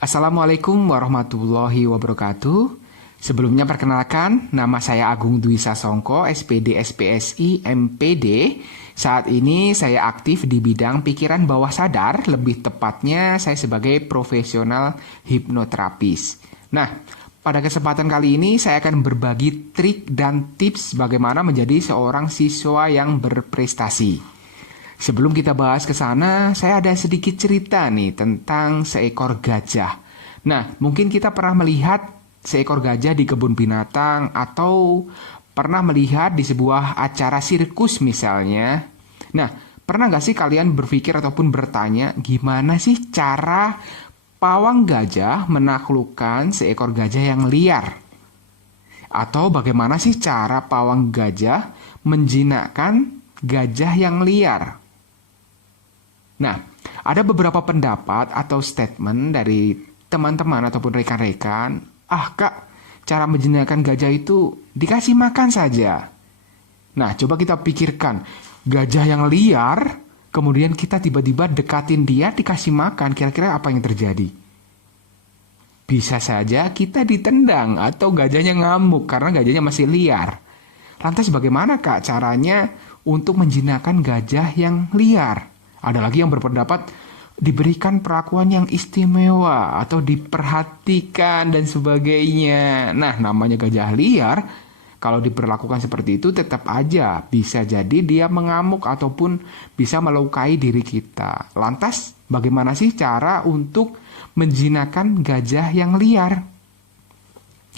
Assalamualaikum warahmatullahi wabarakatuh. Sebelumnya perkenalkan, nama saya Agung Dwi Sasongko, SPD SPSI MPD. Saat ini saya aktif di bidang pikiran bawah sadar, lebih tepatnya saya sebagai profesional hipnoterapis. Nah, pada kesempatan kali ini saya akan berbagi trik dan tips bagaimana menjadi seorang siswa yang berprestasi. Sebelum kita bahas ke sana, saya ada sedikit cerita nih tentang seekor gajah. Nah, mungkin kita pernah melihat seekor gajah di kebun binatang atau pernah melihat di sebuah acara sirkus misalnya. Nah, pernah nggak sih kalian berpikir ataupun bertanya gimana sih cara pawang gajah menaklukkan seekor gajah yang liar? Atau bagaimana sih cara pawang gajah menjinakkan gajah yang liar? Nah, ada beberapa pendapat atau statement dari teman-teman ataupun rekan-rekan. Kak, cara menjinakkan gajah itu dikasih makan saja. Nah, coba kita pikirkan. Gajah yang liar, kemudian kita tiba-tiba dekatin dia, dikasih makan. Kira-kira apa yang terjadi? Bisa saja kita ditendang atau gajahnya ngamuk karena gajahnya masih liar. Lantas bagaimana Kak caranya untuk menjinakkan gajah yang liar? Ada lagi yang berpendapat diberikan perlakuan yang istimewa atau diperhatikan dan sebagainya. Nah, namanya gajah liar, kalau diperlakukan seperti itu tetap aja bisa jadi dia mengamuk ataupun bisa melukai diri kita. Lantas, bagaimana sih cara untuk menjinakkan gajah yang liar?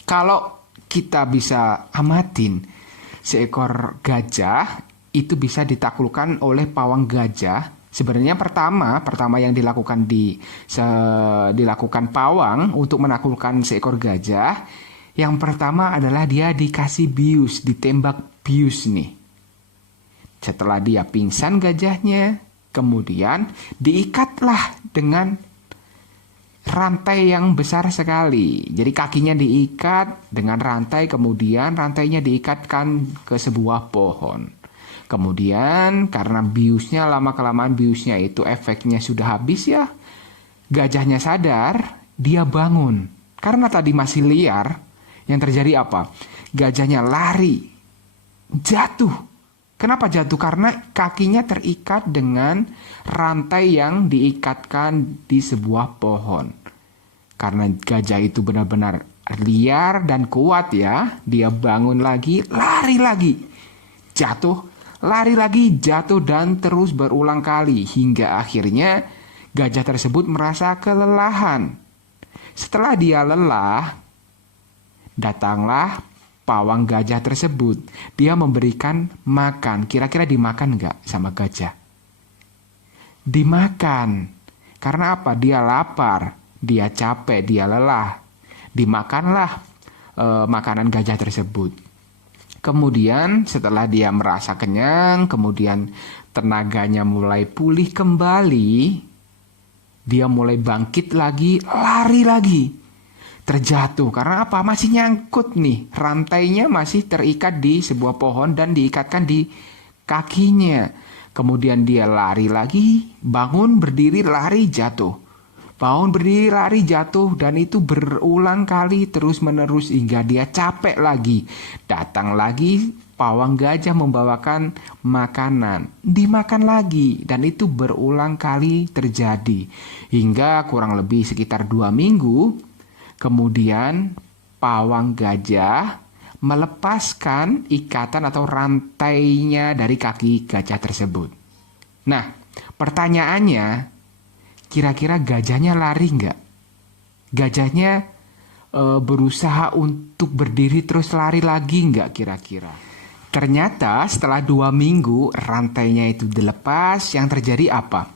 Kalau kita bisa amatin, seekor gajah itu bisa ditaklukkan oleh pawang gajah. Sebenarnya pertama yang dilakukan dilakukan pawang untuk menaklukkan seekor gajah, yang pertama adalah dia dikasih bius, ditembak bius nih. Setelah dia pingsan gajahnya, kemudian diikatlah dengan rantai yang besar sekali. Jadi kakinya diikat dengan rantai, kemudian rantainya diikatkan ke sebuah pohon. Kemudian karena biusnya lama-kelamaan biusnya itu efeknya sudah habis ya, gajahnya sadar, dia bangun. Karena tadi masih liar, yang terjadi apa? Gajahnya lari, jatuh. Kenapa jatuh? Karena kakinya terikat dengan rantai yang diikatkan di sebuah pohon. Karena gajah itu benar-benar liar dan kuat ya, dia bangun lagi, lari lagi, jatuh, lari lagi, jatuh, dan terus berulang kali hingga akhirnya gajah tersebut merasa kelelahan. Setelah dia lelah, datanglah pawang gajah tersebut. Dia memberikan makan. Kira-kira dimakan nggak sama gajah? Dimakan. Karena apa? Dia lapar, dia capek, dia lelah. Dimakanlah makanan gajah tersebut. Kemudian setelah dia merasa kenyang, kemudian tenaganya mulai pulih kembali, dia mulai bangkit lagi, lari lagi. Terjatuh, karena apa? Masih nyangkut nih, rantainya masih terikat di sebuah pohon dan diikatkan di kakinya. Kemudian dia lari lagi, bangun, berdiri, lari, jatuh. Bangun, berdiri, lari, jatuh, dan itu berulang kali terus-menerus hingga dia capek lagi. Datang lagi, pawang gajah membawakan makanan. Dimakan lagi, dan itu berulang kali terjadi. Hingga kurang lebih sekitar 2 minggu, kemudian pawang gajah melepaskan ikatan atau rantainya dari kaki gajah tersebut. Nah, pertanyaannya, kira-kira gajahnya lari nggak? Gajahnya berusaha untuk berdiri terus lari lagi nggak kira-kira? Ternyata setelah 2 minggu rantainya itu dilepas, yang terjadi apa?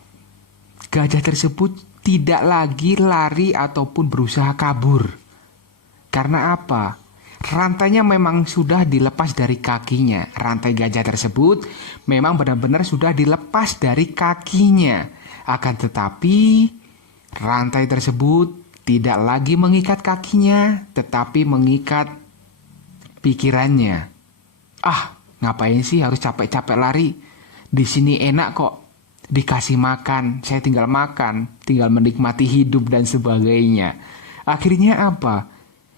Gajah tersebut tidak lagi lari ataupun berusaha kabur. Karena apa? Rantainya memang sudah dilepas dari kakinya. Rantai gajah tersebut memang benar-benar sudah dilepas dari kakinya. Akan tetapi, rantai tersebut tidak lagi mengikat kakinya, tetapi mengikat pikirannya. Ngapain sih harus capek-capek lari? Di sini enak kok. dikasih makan, saya tinggal makan, tinggal menikmati hidup dan sebagainya. Akhirnya apa?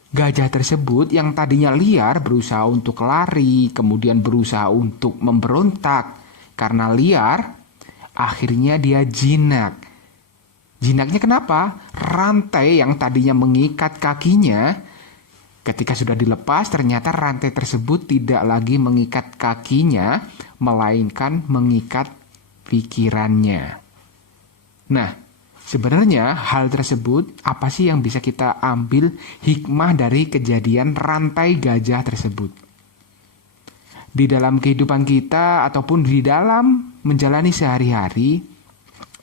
Gajah tersebut yang tadinya liar berusaha untuk lari, kemudian berusaha untuk memberontak karena liar, akhirnya dia jinak. Jinaknya kenapa? Rantai yang tadinya mengikat kakinya, ketika sudah dilepas ternyata rantai tersebut tidak lagi mengikat kakinya, melainkan mengikat pikirannya. Nah, sebenarnya hal tersebut apa sih yang bisa kita ambil hikmah dari kejadian rantai gajah tersebut? Di dalam kehidupan kita ataupun di dalam menjalani sehari-hari,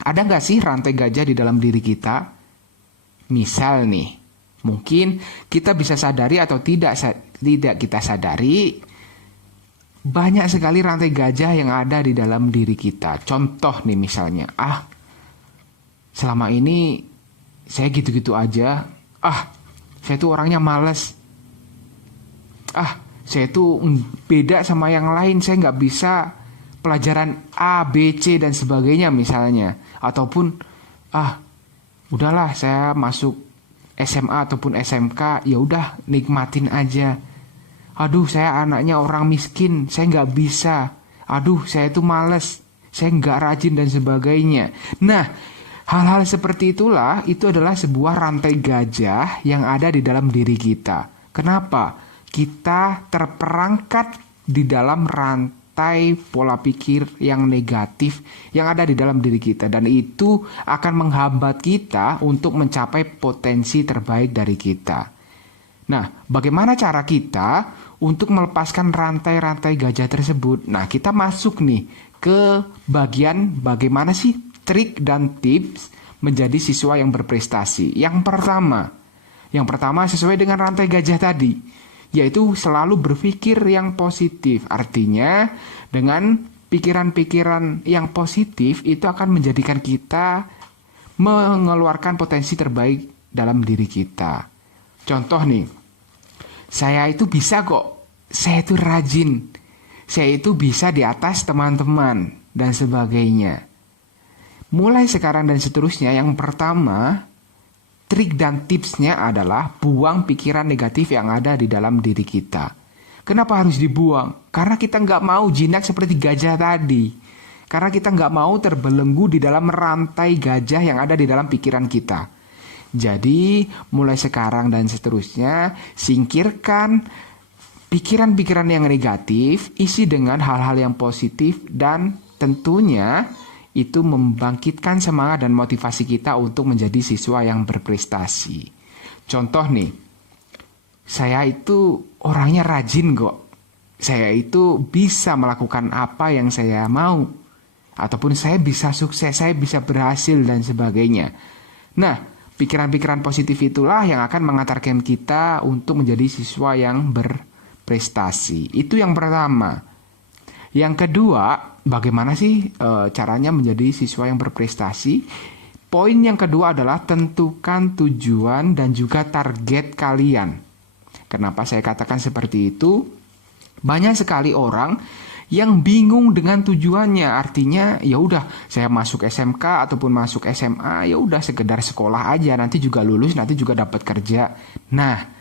ada nggak sih rantai gajah di dalam diri kita? Misal nih, mungkin kita bisa sadari atau tidak kita sadari, banyak sekali rantai gajah yang ada di dalam diri kita. Contoh nih misalnya, selama ini saya gitu-gitu aja. Saya tuh orangnya malas. Saya tuh beda sama yang lain. Saya nggak bisa pelajaran A, B, C dan sebagainya misalnya. Ataupun udahlah saya masuk SMA ataupun SMK, ya udah nikmatin aja. Aduh, saya anaknya orang miskin, saya nggak bisa. Aduh, saya tuh males, saya nggak rajin dan sebagainya. Nah, hal-hal seperti itulah, itu adalah sebuah rantai gajah yang ada di dalam diri kita. Kenapa? Kita terperangkap di dalam rantai pola pikir yang negatif yang ada di dalam diri kita. Dan itu akan menghambat kita untuk mencapai potensi terbaik dari kita. Nah, bagaimana cara kita untuk melepaskan rantai-rantai gajah tersebut? Nah, kita masuk nih ke bagian bagaimana sih trik dan tips menjadi siswa yang berprestasi. Yang pertama sesuai dengan rantai gajah tadi, yaitu selalu berpikir yang positif. Artinya, dengan pikiran-pikiran yang positif itu akan menjadikan kita mengeluarkan potensi terbaik dalam diri kita. Contoh nih, saya itu bisa kok, saya itu rajin, saya itu bisa di atas teman-teman, dan sebagainya. Mulai sekarang dan seterusnya, yang pertama, trik dan tipsnya adalah buang pikiran negatif yang ada di dalam diri kita. Kenapa harus dibuang? Karena kita nggak mau jinak seperti gajah tadi. Karena kita nggak mau terbelenggu di dalam rantai gajah yang ada di dalam pikiran kita. Jadi, mulai sekarang dan seterusnya, singkirkan pikiran-pikiran yang negatif, isi dengan hal-hal yang positif, dan tentunya itu membangkitkan semangat dan motivasi kita untuk menjadi siswa yang berprestasi. Contoh nih, saya itu orangnya rajin kok. Saya itu bisa melakukan apa yang saya mau. Ataupun saya bisa sukses, saya bisa berhasil dan sebagainya. Nah, pikiran-pikiran positif itulah yang akan mengantarkan kita untuk menjadi siswa yang berprestasi. Itu yang pertama. Yang kedua, bagaimana sih caranya menjadi siswa yang berprestasi? Poin yang kedua adalah tentukan tujuan dan juga target kalian. Kenapa saya katakan seperti itu? Banyak sekali orang yang bingung dengan tujuannya. Artinya ya udah saya masuk SMK ataupun masuk SMA, ya udah sekedar sekolah aja, nanti juga lulus, nanti juga dapat kerja. Nah,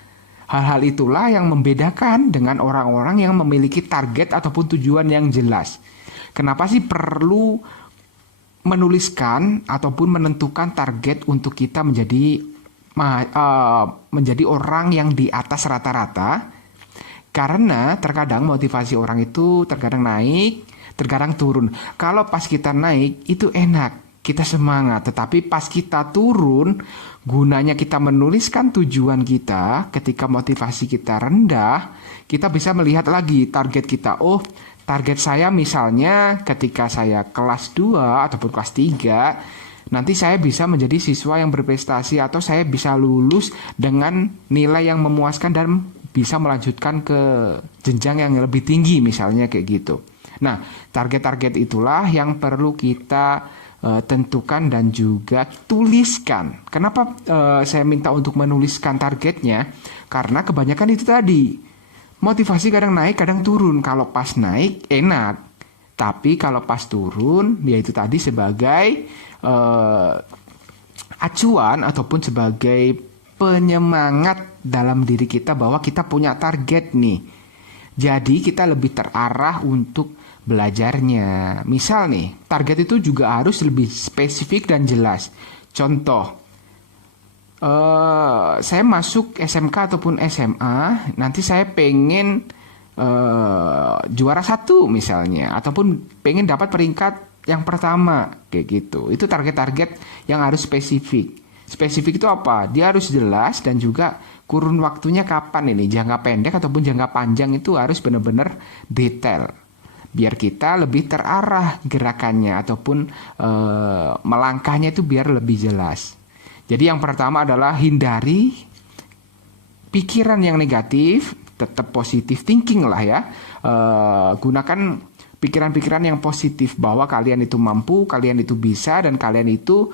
hal-hal itulah yang membedakan dengan orang-orang yang memiliki target ataupun tujuan yang jelas. Kenapa sih perlu menuliskan ataupun menentukan target untuk kita menjadi orang yang di atas rata-rata? Karena terkadang motivasi orang itu terkadang naik, terkadang turun. Kalau pas kita naik itu enak, kita semangat. Tetapi pas kita turun, gunanya kita menuliskan tujuan kita. Ketika motivasi kita rendah, kita bisa melihat lagi target kita. Oh, target saya misalnya ketika saya kelas 2 ataupun kelas 3, nanti saya bisa menjadi siswa yang berprestasi, atau saya bisa lulus dengan nilai yang memuaskan dan bisa melanjutkan ke jenjang yang lebih tinggi misalnya kayak gitu. Nah, target-target itulah yang perlu kita tentukan dan juga tuliskan. Kenapa saya minta untuk menuliskan targetnya? Karena kebanyakan itu tadi, motivasi kadang naik, kadang turun. Kalau pas naik enak, Tapi kalau pas turun, yaitu tadi sebagai acuan ataupun sebagai penyemangat dalam diri kita bahwa kita punya target nih. Jadi kita lebih terarah untuk belajarnya. Misal nih, target itu juga harus lebih spesifik dan jelas. Contoh, saya masuk SMK ataupun SMA, nanti saya pengen juara 1 misalnya, ataupun pengen dapat peringkat yang pertama, kayak gitu. Itu target-target yang harus spesifik. Spesifik itu apa? Dia harus jelas dan juga kurun waktunya kapan ini, jangka pendek ataupun jangka panjang itu harus benar-benar detail. Biar kita lebih terarah gerakannya ataupun melangkahnya itu biar lebih jelas. Jadi yang pertama adalah hindari pikiran yang negatif, tetap positive thinking lah ya. Gunakan pikiran-pikiran yang positif bahwa kalian itu mampu, kalian itu bisa, dan kalian itu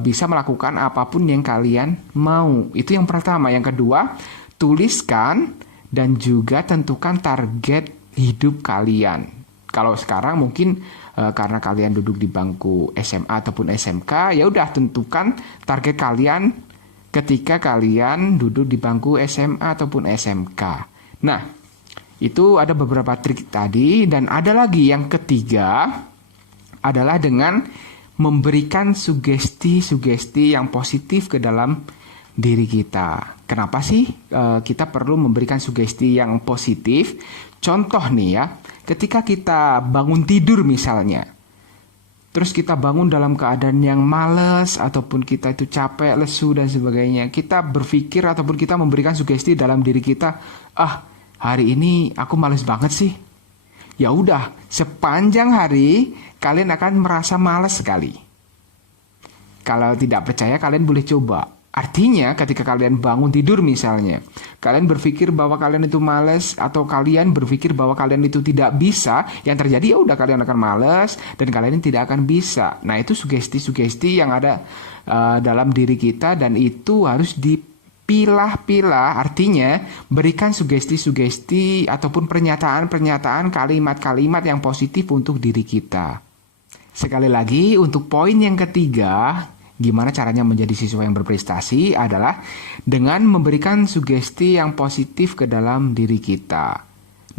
bisa melakukan apapun yang kalian mau. Itu yang pertama. Yang kedua, tuliskan dan juga tentukan target hidup kalian. Kalau sekarang mungkin karena kalian duduk di bangku SMA ataupun SMK, ya udah tentukan target kalian ketika kalian duduk di bangku SMA ataupun SMK. Nah, itu ada beberapa trik tadi, dan ada lagi yang ketiga adalah dengan memberikan sugesti-sugesti yang positif ke dalam diri kita. Kenapa sih kita perlu memberikan sugesti yang positif? Contoh nih ya, ketika kita bangun tidur misalnya, terus kita bangun dalam keadaan yang malas ataupun kita itu capek, lesu dan sebagainya, kita berpikir ataupun kita memberikan sugesti dalam diri kita, hari ini aku males banget sih. Ya udah, sepanjang hari kalian akan merasa malas sekali. Kalau tidak percaya, kalian boleh coba. Artinya ketika kalian bangun tidur misalnya, kalian berpikir bahwa kalian itu malas atau kalian berpikir bahwa kalian itu tidak bisa, yang terjadi ya udah kalian akan malas dan kalian tidak akan bisa. Nah, itu sugesti-sugesti yang ada dalam diri kita, dan itu harus dipilah-pilah. Artinya berikan sugesti-sugesti ataupun pernyataan-pernyataan, kalimat-kalimat yang positif untuk diri kita. Sekali lagi, untuk poin yang ketiga, gimana caranya menjadi siswa yang berprestasi adalah dengan memberikan sugesti yang positif ke dalam diri kita.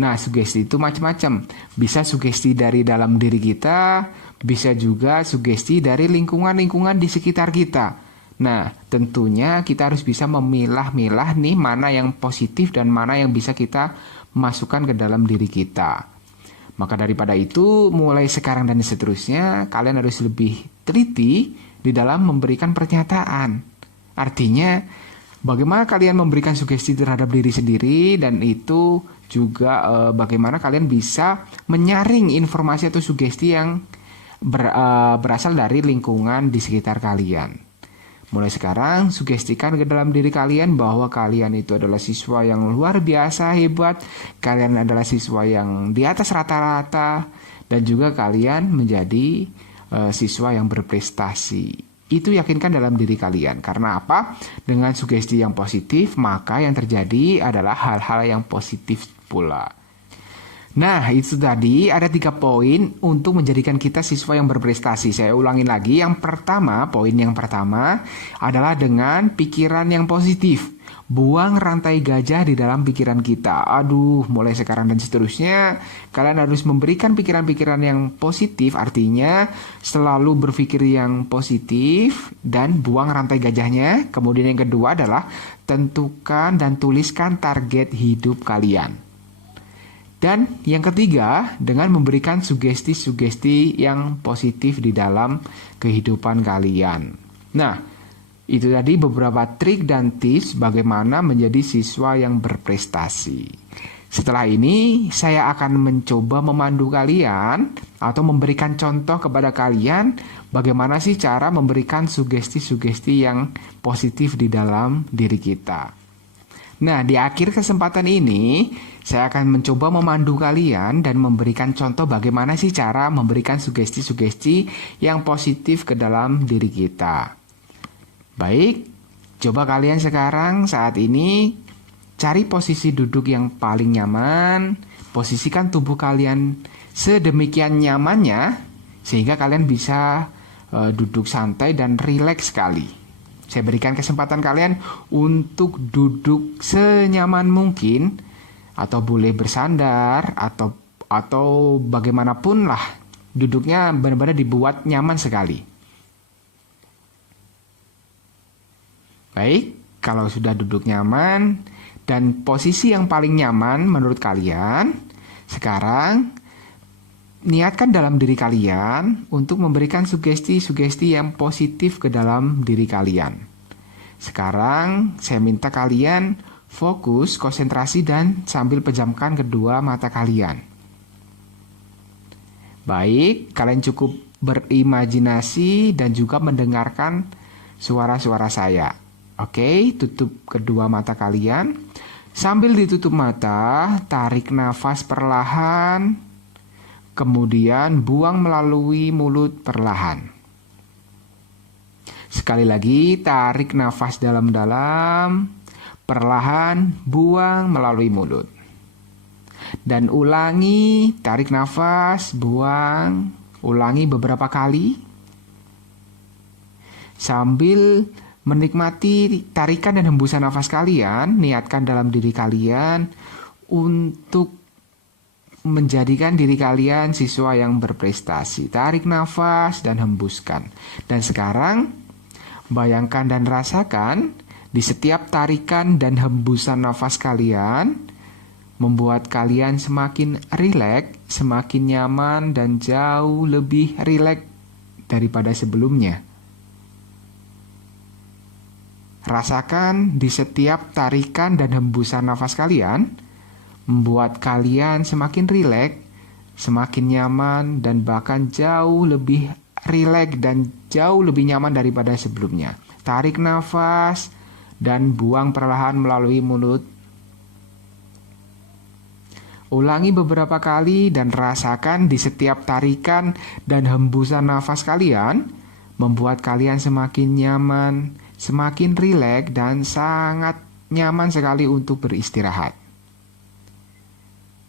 Nah, sugesti itu macam-macam. Bisa sugesti dari dalam diri kita, bisa juga sugesti dari lingkungan-lingkungan di sekitar kita. Nah, tentunya kita harus bisa memilah-milah nih mana yang positif dan mana yang bisa kita masukkan ke dalam diri kita. Maka daripada itu, mulai sekarang dan seterusnya, kalian harus lebih teliti di dalam memberikan pernyataan. Artinya, bagaimana kalian memberikan sugesti terhadap diri sendiri, dan itu juga bagaimana kalian bisa menyaring informasi atau sugesti yang berasal dari lingkungan di sekitar kalian. Mulai sekarang, sugestikan ke dalam diri kalian bahwa kalian itu adalah siswa yang luar biasa hebat, kalian adalah siswa yang di atas rata-rata, dan juga kalian menjadi siswa yang berprestasi. Itu yakinkan dalam diri kalian. Karena apa? Dengan sugesti yang positif, maka yang terjadi adalah hal-hal yang positif pula. Nah, itu tadi ada 3 poin untuk menjadikan kita siswa yang berprestasi. Saya ulangin lagi. Yang pertama, poin yang pertama adalah dengan pikiran yang positif. Buang rantai gajah di dalam pikiran kita. Mulai sekarang dan seterusnya, kalian harus memberikan pikiran-pikiran yang positif. Artinya, selalu berpikir yang positif dan buang rantai gajahnya. Kemudian yang kedua adalah tentukan dan tuliskan target hidup kalian. Dan yang ketiga, dengan memberikan sugesti-sugesti yang positif di dalam kehidupan kalian. Nah, itu tadi beberapa trik dan tips bagaimana menjadi siswa yang berprestasi. Setelah ini, saya akan mencoba memandu kalian atau memberikan contoh kepada kalian bagaimana sih cara memberikan sugesti-sugesti yang positif di dalam diri kita. Nah, di akhir kesempatan ini, saya akan mencoba memandu kalian dan memberikan contoh bagaimana sih cara memberikan sugesti-sugesti yang positif ke dalam diri kita. Baik, coba kalian sekarang saat ini cari posisi duduk yang paling nyaman, posisikan tubuh kalian sedemikian nyamannya sehingga kalian bisa duduk santai dan rileks sekali. Saya berikan kesempatan kalian untuk duduk senyaman mungkin, atau boleh bersandar atau bagaimanapun lah. Duduknya benar-benar dibuat nyaman sekali. Baik, kalau sudah duduk nyaman dan posisi yang paling nyaman menurut kalian, sekarang niatkan dalam diri kalian untuk memberikan sugesti-sugesti yang positif ke dalam diri kalian. Sekarang saya minta kalian fokus, konsentrasi, dan sambil pejamkan kedua mata kalian. Baik, kalian cukup berimajinasi dan juga mendengarkan suara-suara saya. Oke, tutup kedua mata kalian. Sambil ditutup mata, tarik nafas perlahan, kemudian buang melalui mulut perlahan. Sekali lagi, tarik nafas dalam-dalam, perlahan buang melalui mulut. Dan ulangi, tarik nafas, buang, ulangi beberapa kali. Sambil menikmati tarikan dan hembusan nafas kalian, niatkan dalam diri kalian untuk menjadikan diri kalian siswa yang berprestasi. Tarik nafas dan hembuskan. Dan sekarang bayangkan dan rasakan di setiap tarikan dan hembusan nafas kalian membuat kalian semakin rileks, semakin nyaman, dan jauh lebih rileks daripada sebelumnya. Rasakan di setiap tarikan dan hembusan nafas kalian membuat kalian semakin rileks, semakin nyaman, dan bahkan jauh lebih rileks dan jauh lebih nyaman daripada sebelumnya. Tarik nafas dan buang perlahan melalui mulut. Ulangi beberapa kali dan rasakan di setiap tarikan dan hembusan nafas kalian membuat kalian semakin nyaman, semakin rileks, dan sangat nyaman sekali untuk beristirahat.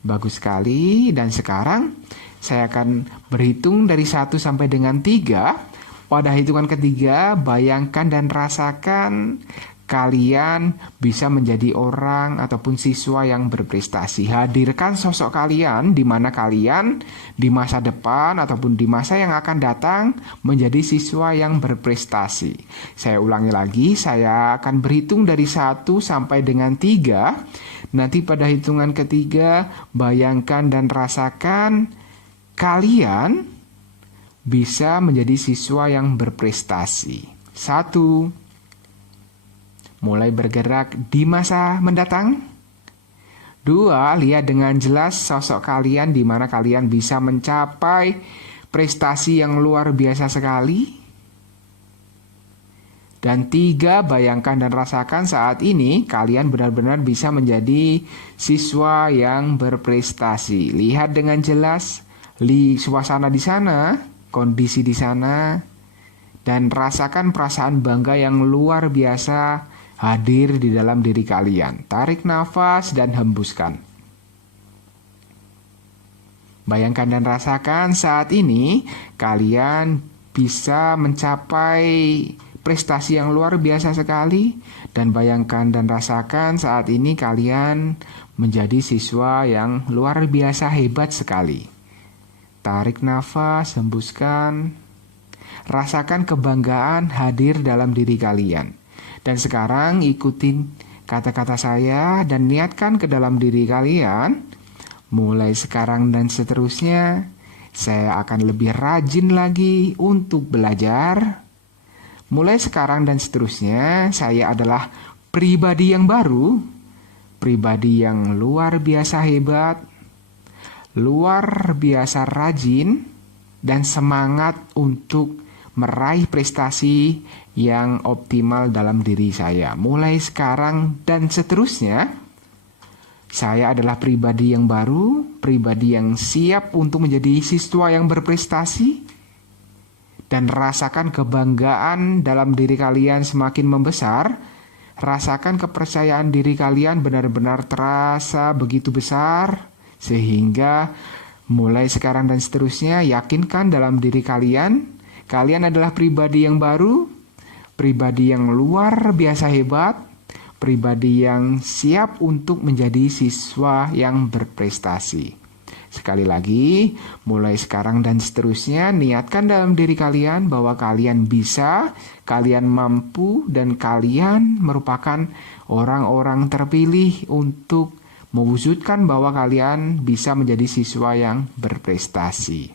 Bagus sekali, dan sekarang saya akan berhitung dari 1 sampai dengan 3. Pada hitungan ketiga, bayangkan dan rasakan kalian bisa menjadi orang ataupun siswa yang berprestasi. Hadirkan sosok kalian di mana kalian di masa depan ataupun di masa yang akan datang menjadi siswa yang berprestasi. Saya ulangi lagi, saya akan berhitung dari 1 sampai dengan 3. Nanti pada hitungan ketiga, bayangkan dan rasakan kalian bisa menjadi siswa yang berprestasi. 1. Mulai bergerak di masa mendatang. 2. Lihat dengan jelas sosok kalian di mana kalian bisa mencapai prestasi yang luar biasa sekali. Dan 3. Bayangkan dan rasakan saat ini kalian benar-benar bisa menjadi siswa yang berprestasi. Lihat dengan jelas suasana di sana, kondisi di sana, dan rasakan perasaan bangga yang luar biasa hadir di dalam diri kalian. Tarik nafas dan hembuskan. Bayangkan dan rasakan saat ini kalian bisa mencapai prestasi yang luar biasa sekali. Dan bayangkan dan rasakan saat ini kalian menjadi siswa yang luar biasa hebat sekali. Tarik nafas, hembuskan. Rasakan kebanggaan hadir dalam diri kalian. Dan sekarang ikutin kata-kata saya dan niatkan ke dalam diri kalian. Mulai sekarang dan seterusnya, saya akan lebih rajin lagi untuk belajar. Mulai sekarang dan seterusnya, saya adalah pribadi yang baru, pribadi yang luar biasa hebat, luar biasa rajin, dan semangat untuk meraih prestasi yang optimal dalam diri saya. Mulai sekarang dan seterusnya, saya adalah pribadi yang baru, pribadi yang siap untuk menjadi siswa yang berprestasi, dan rasakan kebanggaan dalam diri kalian semakin membesar. Rasakan kepercayaan diri kalian benar-benar terasa begitu besar, sehingga Mulai sekarang dan seterusnya, yakinkan dalam diri kalian, kalian adalah pribadi yang baru, pribadi yang luar biasa hebat, pribadi yang siap untuk menjadi siswa yang berprestasi. Sekali lagi, mulai sekarang dan seterusnya, niatkan dalam diri kalian bahwa kalian bisa, kalian mampu, dan kalian merupakan orang-orang terpilih untuk mewujudkan bahwa kalian bisa menjadi siswa yang berprestasi.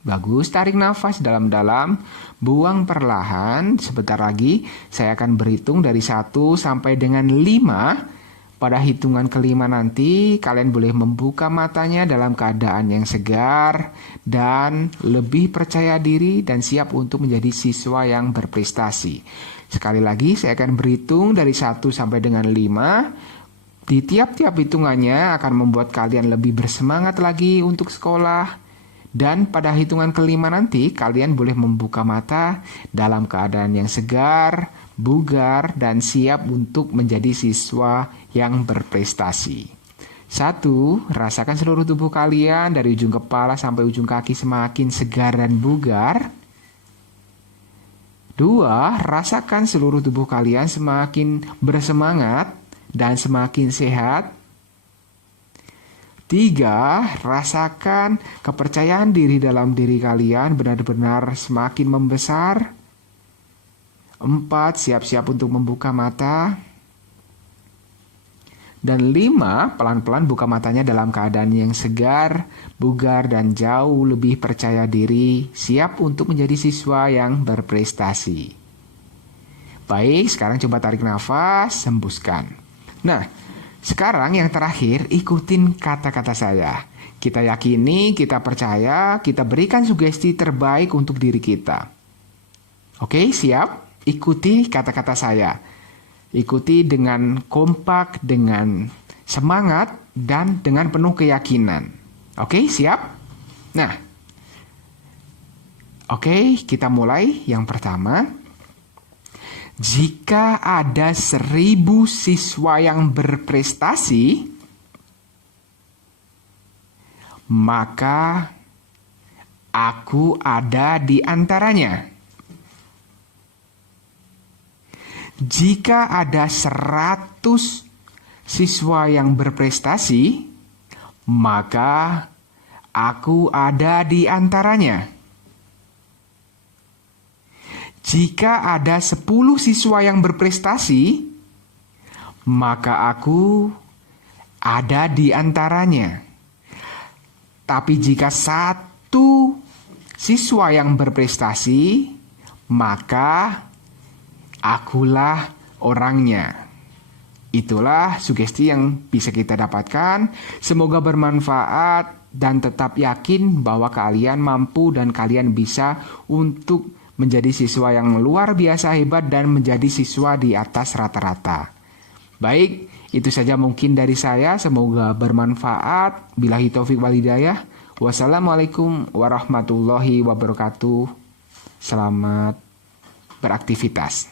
Bagus, tarik nafas dalam-dalam, buang perlahan. Sebentar lagi saya akan berhitung dari 1 sampai dengan 5. Pada hitungan kelima nanti, kalian boleh membuka matanya dalam keadaan yang segar dan lebih percaya diri dan siap untuk menjadi siswa yang berprestasi. Sekali lagi, saya akan berhitung dari 1 sampai dengan 5. Di tiap-tiap hitungannya akan membuat kalian lebih bersemangat lagi untuk sekolah. Dan pada hitungan kelima nanti, kalian boleh membuka mata dalam keadaan yang segar, bugar, dan siap untuk menjadi siswa yang berprestasi. 1. Rasakan seluruh tubuh kalian dari ujung kepala sampai ujung kaki semakin segar dan bugar. 2. Rasakan seluruh tubuh kalian semakin bersemangat dan semakin sehat. 3. Rasakan kepercayaan diri dalam diri kalian benar-benar semakin membesar. 4. Siap-siap untuk membuka mata. Dan 5. Pelan-pelan buka matanya dalam keadaan yang segar, bugar, dan jauh lebih percaya diri, siap untuk menjadi siswa yang berprestasi. Baik, sekarang coba tarik nafas, hembuskan. Nah, sekarang yang terakhir, ikutin kata-kata saya. Kita yakini, kita percaya, kita berikan sugesti terbaik untuk diri kita. Oke, siap? Ikuti kata-kata saya. Ikuti dengan kompak, dengan semangat, dan dengan penuh keyakinan. Oke, siap? Nah, oke, kita mulai. Yang pertama, jika ada 1000 siswa yang berprestasi, maka aku ada di antaranya. Jika ada 100 siswa yang berprestasi, maka aku ada di antaranya. Jika ada 10 siswa yang berprestasi, maka aku ada di antaranya. Tapi jika 1 siswa yang berprestasi, maka akulah orangnya. Itulah sugesti yang bisa kita dapatkan. Semoga bermanfaat dan tetap yakin bahwa kalian mampu dan kalian bisa untuk menjadi siswa yang luar biasa hebat dan menjadi siswa di atas rata-rata. Baik, itu saja mungkin dari saya. Semoga bermanfaat. Billahi taufik wal hidayah. Wassalamualaikum warahmatullahi wabarakatuh. Selamat beraktivitas.